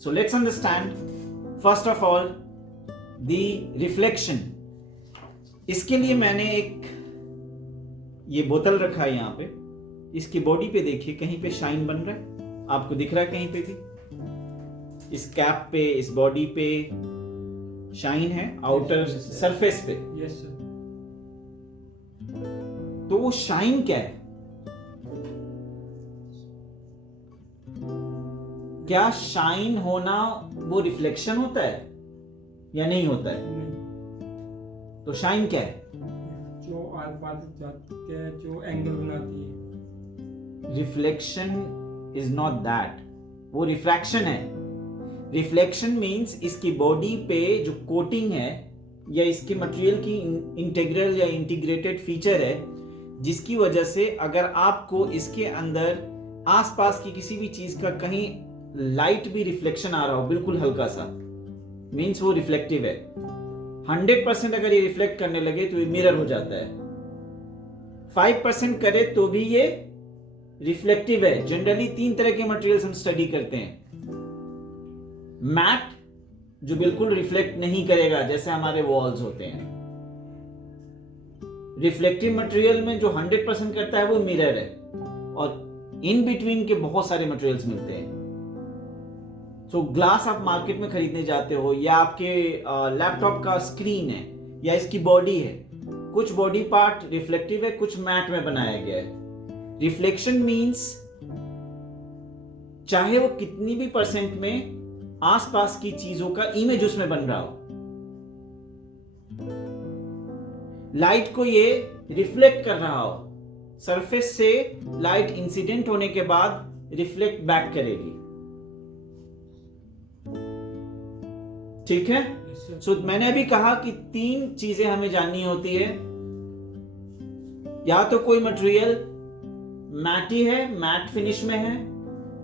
So let's understand first of all the reflection. इसके लिए मैंने एक ये बोतल रखा है यहाँ पे, इसकी बॉडी पे देखिए कहीं पे शाइन बन रहा है, आपको दिख रहा है कहीं पे भी? इस कैप पे, इस बॉडी पे शाइन है आउटर सरफेस पे। Yes sir. तो वो शाइन क्या है? क्या शाइन होना वो रिफ्लेक्शन होता है या नहीं होता है? तो शाइन क्या है? जो आर पार जाती है, जो एंगल बनाती है। रिफ्लेक्शन इज नॉट दैट, वो रिफ्रैक्शन है। रिफ्लेक्शन मींस इसकी बॉडी पे जो कोटिंग है या इसके मटेरियल की इंटीग्रल या इंटीग्रेटेड फीचर है, जिसकी वजह से अगर आपको इसके अंदर आसपास की किसी भी चीज का कहीं लाइट भी रिफ्लेक्शन आ रहा हो, बिल्कुल हल्का सा, मींस वो रिफ्लेक्टिव है। 100% अगर ये रिफ्लेक्ट करने लगे तो ये मिरर हो जाता है। 5% करे तो भी ये रिफ्लेक्टिव है। जनरली 3 तरह के मटेरियल्स हम स्टडी करते हैं। मैट, जो बिल्कुल रिफ्लेक्ट नहीं करेगा, जैसे हमारे वॉल्स होते हैं। रिफ्लेक्टिव मटेरियल में जो 100% करता है वो मिरर है, और इन बिटवीन के बहुत सारे मटेरियल्स मिलते हैं। तो ग्लास आप मार्केट में खरीदने जाते हो, या आपके लैपटॉप का स्क्रीन है, या इसकी बॉडी है, कुछ बॉडी पार्ट रिफ्लेक्टिव है, कुछ मैट में बनाया गया है। रिफ्लेक्शन मींस चाहे वो कितनी भी परसेंट में आसपास की चीजों का इमेज उसमें बन रहा हो, लाइट को ये रिफ्लेक्ट कर रहा हो, सरफेस से लाइट इंसिडेंट होने के बाद रिफ्लेक्ट बैक करेगी। ठीक है? सो मैंने अभी कहा कि 3 चीजें हमें जाननी होती है। या तो कोई मटेरियल मैटी है, मैट फिनिश में है,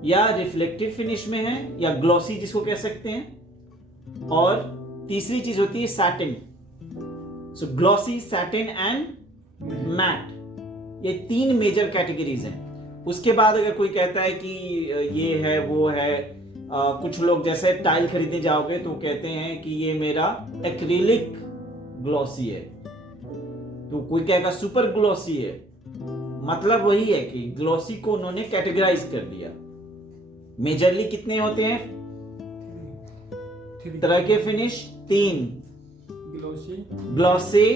या रिफ्लेक्टिव फिनिश में है, या ग्लॉसी जिसको कह सकते हैं, और तीसरी चीज होती है satin. So glossy, satin and matte, ये 3 मेजर कैटेगरीज हैं। उसके बाद अगर कोई कहता है कि ये है वो है, कुछ लोग जैसे टाइल खरीदने जाओगे तो कहते हैं कि ये मेरा एक्रिलिक ग्लॉसी है, तो कोई कहेगा सुपर ग्लॉसी है। मतलब वही है कि ग्लॉसी को उन्होंने कैटेगराइज कर दिया। मेजरली कितने होते हैं तरह के फिनिश? 3, ग्लॉसी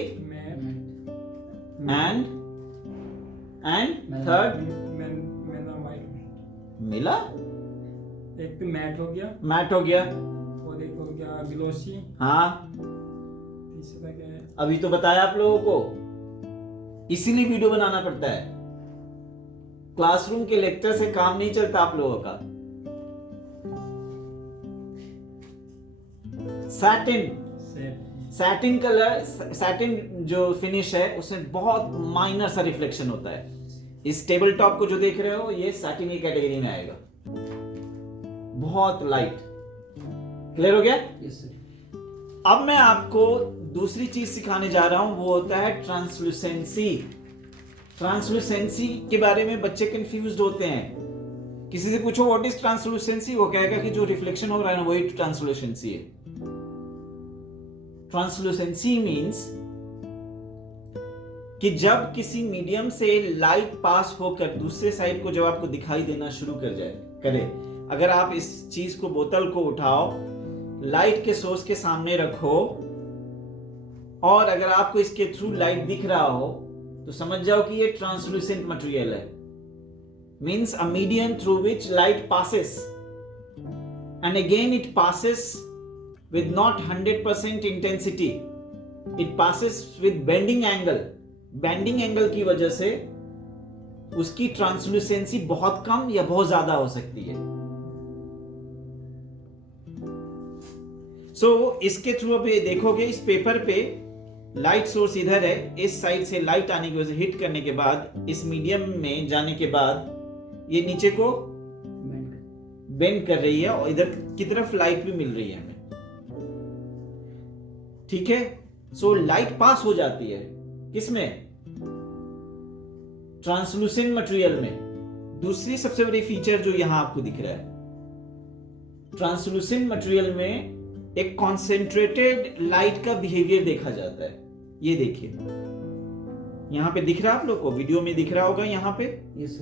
एंड थर्ड मिला। एक तो मैट हो गया, और एक हो गया ग्लोसी। हाँ, तीसरा क्या है? अभी तो बताया आप लोगों को, इसीलिए वीडियो बनाना पड़ता है। क्लासरूम के लेक्चर से काम नहीं चलता आप लोगों का। सैटिन कलर, सैटिन जो फिनिश है उसमें बहुत माइनर सा रिफ्लेक्शन होता है। इस टेबल टॉप को जो देख रहे हो, ये सैटिन की कैटेगरी में आएगा, बहुत लाइट। क्लियर हो गया? Yes sir. अब मैं आपको दूसरी चीज सिखाने जा रहा हूं, वो होता है ट्रांसलूसेंसी। ट्रांसलूसेंसी के बारे में बच्चे कंफ्यूज्ड होते हैं। किसी से पूछो व्हाट इज ट्रांसलूसेंसी, वो कहेगा कि जो रिफ्लेक्शन हो रहा है ना वही ट्रांसलूसेंसी है। ट्रांसलूसेंसी मींस कि जब किसी मीडियम से लाइट पास होकर दूसरे साइड को जब आपको दिखाई देना शुरू करे, अगर आप इस चीज को, बोतल को उठाओ, लाइट के सोर्स के सामने रखो, और अगर आपको इसके थ्रू लाइट दिख रहा हो तो समझ जाओ कि ये ट्रांसलूसेंट मटेरियल है। Means a medium through which light passes, and again it passes with not 100% intensity, it passes with bending angle. Bending angle की वजह से उसकी ट्रांसलूसेंसी बहुत कम या बहुत ज्यादा हो सकती है। इसके थ्रू अब ये देखोगे, इस पेपर पे लाइट सोर्स इधर है, इस साइड से लाइट आने की वजह से हिट करने के बाद, इस मीडियम में जाने के बाद ये नीचे को बेंड कर रही है, और इधर की तरफ लाइट भी मिल रही है हमें। ठीक है? लाइट पास हो जाती है किसमें? ट्रांसलूसेंट मटेरियल में। दूसरी सबसे बड़ी फीचर जो यहां आपको दिख रहा है, ट्रांसलूसेंट मटेरियल में एक कॉन्सेंट्रेटेड लाइट का बिहेवियर देखा जाता है। ये देखिए यहाँ पे दिख रहा है आप लोग को, वीडियो में दिख रहा होगा यहाँ पे,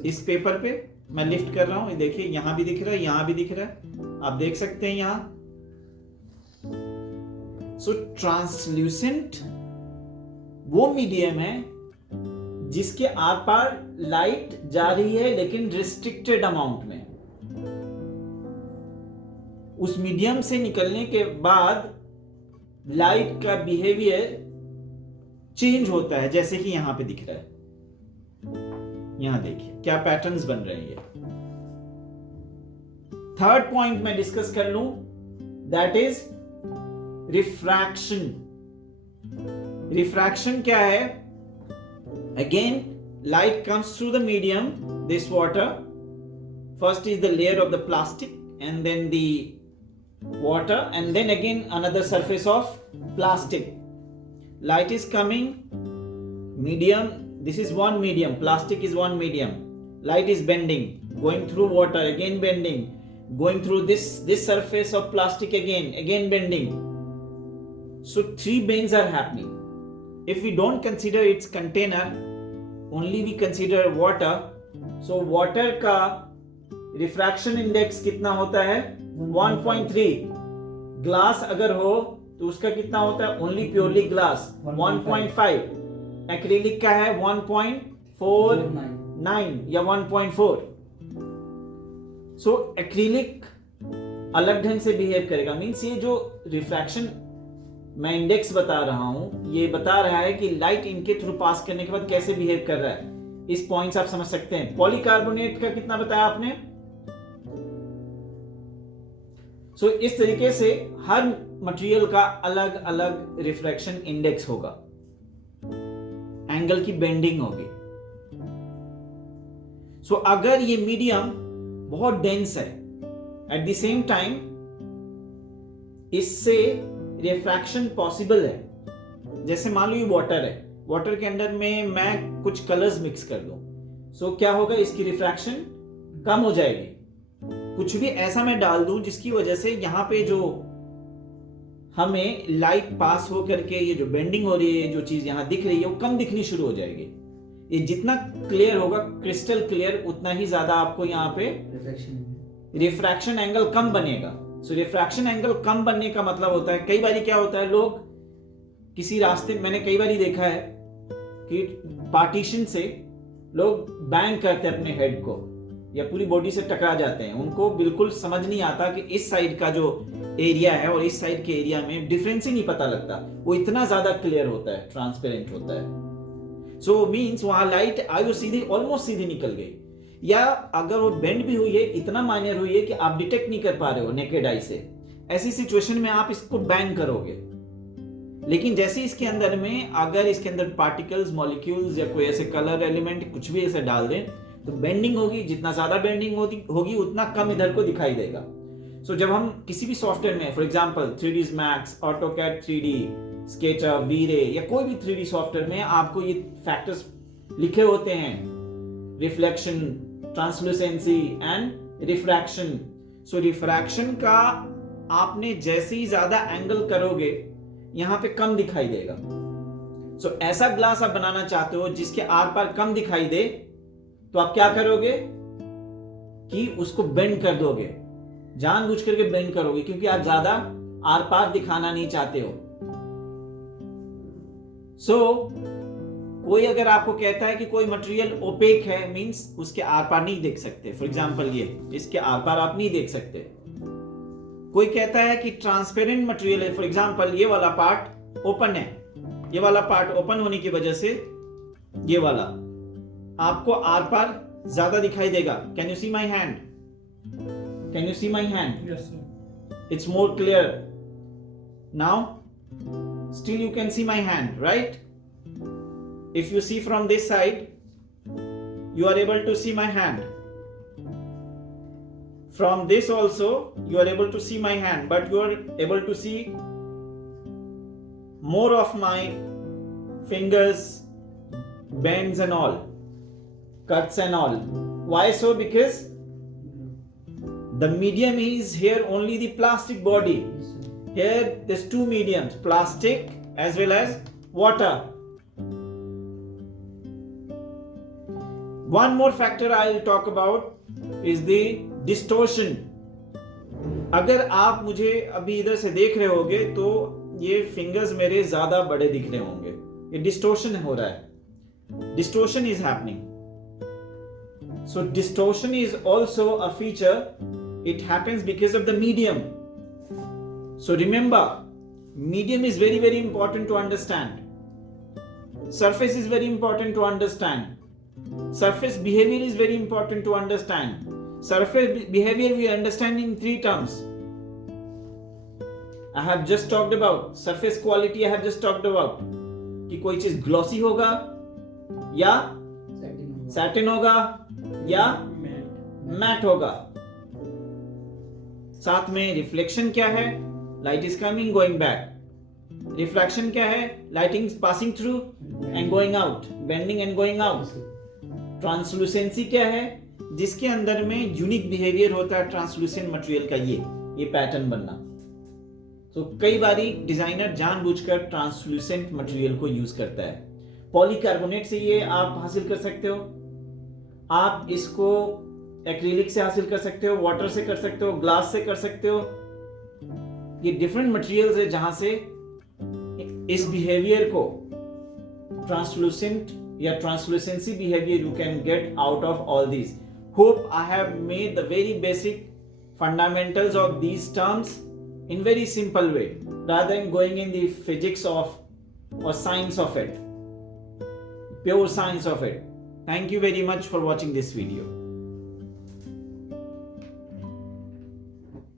इस पेपर पे मैं लिफ्ट कर रहा हूं, ये देखिए यहाँ भी दिख रहा है, यहाँ भी दिख रहा है, आप देख सकते हैं यहाँ। सो ट्रांसल्यूसेंट वो मीडियम है जिसके आर पार लाइट जा रही है लेकिन रिस्ट्रिक्टेड अमाउंट में। उस मीडियम से निकलने के बाद लाइट का बिहेवियर चेंज होता है, जैसे कि यहां पे दिख रहा है। यहां देखिए क्या पैटर्न्स बन रहे हैं। ये थर्ड पॉइंट मैं डिस्कस कर लूं, दैट इज रिफ्रैक्शन। रिफ्रैक्शन क्या है? Again light comes through the medium, this water, first is the layer of the plastic and then the water and then again another surface of plastic. Light is coming, medium, this is one medium, plastic is one medium, light is bending, going through water, again bending, going through this surface of plastic, again bending. So three bends are happening. If we don't consider its container, only we consider water, so water का refraction index कितना होता है? 1.3। Glass अगर हो तो उसका कितना होता है? Only purely glass 1.5। एक्रिलिक का है 1.49 या 1.4। सो एक्रिलिक अलग ढंग से बिहेव करेगा। मींस ये जो रिफ्रैक्शन मैं इंडेक्स बता रहा हूं, ये बता रहा है कि लाइट इनके थ्रू पास करने के बाद कैसे बिहेव कर रहा है। इस पॉइंट्स आप समझ सकते हैं। पॉलीकार्बोनेट का कितना बताया आपने? सो इस तरीके से हर मटेरियल का अलग अलग रिफ्रैक्शन इंडेक्स होगा, एंगल की बेंडिंग होगी। सो अगर ये मीडियम बहुत डेंस है, एट द सेम टाइम इससे रिफ्रैक्शन पॉसिबल है। जैसे मान लो ये वाटर है, वाटर के अंदर में मैं कुछ कलर्स मिक्स कर दूं, सो क्या होगा? इसकी रिफ्रैक्शन कम हो जाएगी। कुछ भी ऐसा मैं डाल दूं जिसकी वजह से यहां पे जो हमें लाइट पास हो करके ये जो बेंडिंग हो रही है, जो चीज यहां दिख रही है, वो कम दिखनी शुरू हो जाएगी। ये जितना क्लियर होगा, क्रिस्टल क्लियर, उतना ही ज्यादा आपको यहाँ पे रिफ्रैक्शन एंगल कम बनेगा। सो रिफ्रैक्शन एंगल कम बनने का मतलब होता है, कई बार क्या होता है, लोग किसी रास्ते, मैंने कई बार देखा है कि पार्टीशन से लोग बैंग करते हैं अपने हेड को या पूरी बॉडी से टकरा जाते हैं। उनको बिल्कुल समझ नहीं आता कि इस साइड का जो एरिया है और इस साइड के एरिया में डिफरेंस ही नहीं पता लगता। वो इतना ज्यादा क्लियर होता है, ट्रांसपेरेंट होता है। सो मींस वहां लाइट आई वो सीधी, ऑलमोस्ट सीधी निकल गई, या अगर वो बेंड भी हुई है, इतना माइनर हुई है कि आप डिटेक्ट नहीं कर पा रहे हो नेकेड आई से। ऐसी सिचुएशन में आप इसको बैंग करोगे। लेकिन जैसे इसके अंदर में, अगर इसके अंदर पार्टिकल्स, मॉलिक्यूल्स या कोई ऐसे कलर एलिमेंट कुछ भी ऐसे डाल दें तो बेंडिंग होगी। जितना ज्यादा बेंडिंग होगी उतना कम इधर को दिखाई देगा। सो जब हम किसी भी सॉफ्टवेयर में, for example 3ds Max, AutoCAD 3D, SketchUp, V-Ray या कोई भी 3D सॉफ्टवेयर में आपको ये फैक्टर्स लिखे होते हैं, reflection, translucency and refraction. So refraction का आपने जैसे ही ज्यादा एंगल करोगे यहां पे कम दिखाई देगा। सो ऐसा ग्लास आप बनाना चाहते हो जिसके आर पार कम दिखाई दे, तो आप क्या करोगे कि उसको बेंड कर दोगे, जानबूझ करके बेंड करोगे, क्योंकि आप ज्यादा आर पार दिखाना नहीं चाहते हो। सो कोई अगर आपको कहता है कि कोई मटेरियल ओपेक है, मींस उसके आर पार नहीं देख सकते। फॉर एग्जांपल ये, इसके आर पार आप नहीं देख सकते। कोई कहता है कि ट्रांसपेरेंट मटेरियल है, फॉर एग्जांपल ये वाला पार्ट ओपन है, ये वाला पार्ट ओपन होने की वजह से ये वाला आपको आर पार ज्यादा दिखाई देगा। Can you see my hand? Can you see my hand? Yes, sir. It's more clear now. Still you can see my hand, right? If you see from this side, you are able to see my hand. From this also you are able to see my hand, but you are able to see more of my fingers, bends and all, cuts and all. Why so? Because The medium is here only the plastic body. Here there's two mediums, plastic as well as water. One more factor I'll talk about is the distortion. अगर आप मुझे अभी इधर से देख रहे होगे तो ये फिंगर्स मेरे ज्यादा बड़े दिख रहे होंगे, ये डिस्टोर्शन हो रहा है. Distortion is happening. So distortion is also a feature. It happens because of the medium. So remember, medium is very, very important to understand. Surface is very important to understand. Surface behavior is very important to understand. Surface behavior we understand in three terms. I have just talked about surface quality. I have just talked about कि कोई चीज glossy होगा या satin होगा या mat होगा. साथ में रिफ्लेक्शन क्या है, light is coming going back. Reflection क्या है, lighting passing through and going out, bending and going out. Translucency क्या है, जिसके अंदर में यूनिक बिहेवियर होता है ट्रांसलूसेंट मटेरियल का, ये पैटर्न बनना. तो कई बारी डिजाइनर जानबूझकर ट्रांसलूसेंट मटेरियल को यूज करता है. पॉलीकार्बोनेट से ये आप हासिल कर सकते हो, आप इसको एक्रिलिक से हासिल कर सकते हो, वाटर से कर सकते हो, ग्लास से कर सकते हो. ये डिफरेंट मटेरियल्स है जहां से इस बिहेवियर को ट्रांसलूसेंट या translucency behaviour you can get out of all these. Hope I have made the very basic fundamentals of these terms in very simple way rather than going in the physics of or science of it, pure science of it. Thank you very much for watching this video.